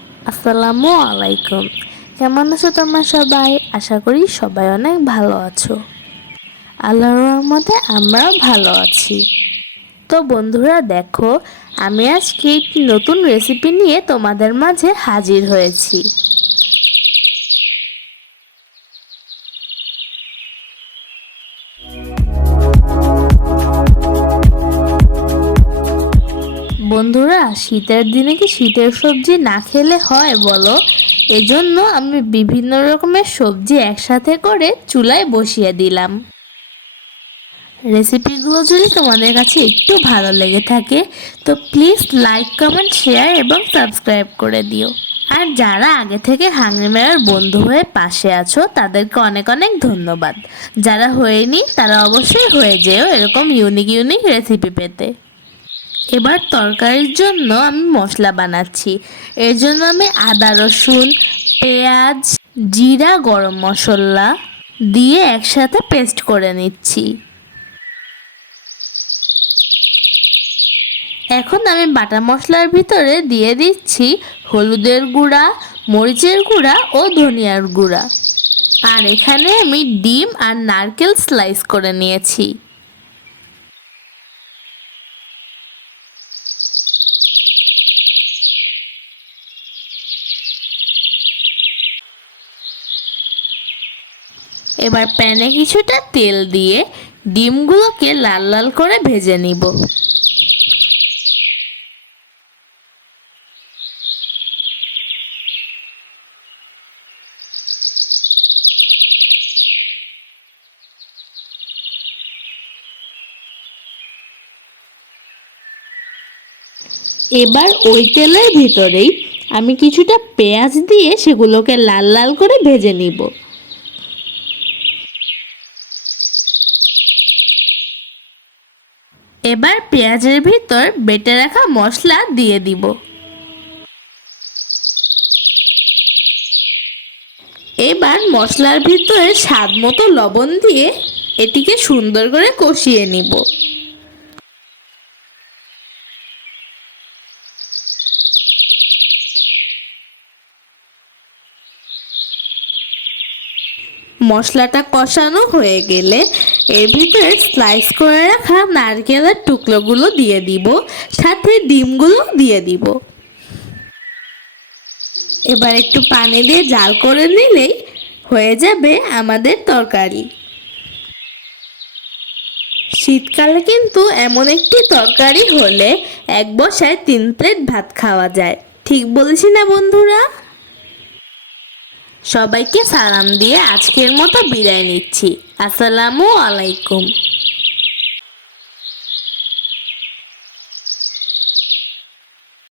আসসালামু আলাইকুম। কেমন আছো তোমরা সবাই? আশা করি সবাই অনেক ভালো আছো। আল্লাহর রহমতে আমরাও ভালো আছি। তো বন্ধুরা দেখো, আমি আজকে একটি নতুন রেসিপি নিয়ে তোমাদের মাঝে হাজির হয়েছি। বন্ধুরা, শীতের দিনে কি শীতের সবজি না খেলে হয় বলো? এজন্য আমি বিভিন্ন রকমের সবজি একসাথে করে চুলায় বসিয়ে দিলাম। রেসিপিগুলো যদি তোমাদের কাছে একটু ভালো লেগে থাকে তো প্লিজ লাইক, কমেন্ট, শেয়ার এবং সাবস্ক্রাইব করে দিও। আর যারা আগে থেকে হাংরি মেরার বন্ধু হয়ে পাশে আছো তাদেরকে অনেক অনেক ধন্যবাদ। যারা হয়নি তারা অবশ্যই হয়ে যেও এরকম ইউনিক ইউনিক রেসিপি পেতে। এবার তরকারির জন্য আমি মশলা বানাচ্ছি। এর জন্য আমি আদা, রসুন, পেঁয়াজ, জিরা, গরম মশলা দিয়ে একসাথে পেস্ট করে নিচ্ছি। এখন আমি বাটা মশলার ভিতরে দিয়ে দিচ্ছি হলুদের গুঁড়া, মরিচের গুঁড়া ও ধনিয়ার গুঁড়া। আর এখানে আমি ডিম আর নারকেল স্লাইস করে নিয়েছি। এবার প্যানে কিছুটা তেল দিয়ে ডিমগুলোকে লাল লাল করে ভেজে নিব। এবার ওই তেলের ভিতরেই আমি কিছুটা পেঁয়াজ দিয়ে সেগুলোকে লাল লাল করে ভেজে নিব। এবার পেঁয়াজের ভিতর বেটে রাখা মশলা দিয়ে দিব। এবার মশলার ভিতরে স্বাদ মতো লবণ দিয়ে এটিকে সুন্দর করে কষিয়ে নিব। মশলাটা কষানো হয়ে গেলে এর ভিতরে স্লাইস করে রাখা নারকেলের টুকরোগুলো দিয়ে দিব, সাথে ডিমগুলো দিয়ে দিব। এবার একটু পানি দিয়ে জাল করে নিলেই হয়ে যাবে আমাদের তরকারি। শীতকালে কিন্তু এমন একটি তরকারি হলে এক বসায় 3 প্লেট ভাত খাওয়া যায়। ঠিক বলেছি না বন্ধুরা? সবাইকে সালাম দিয়ে আজকের মতো বিদায় নিচ্ছি। আসসালামু আলাইকুম।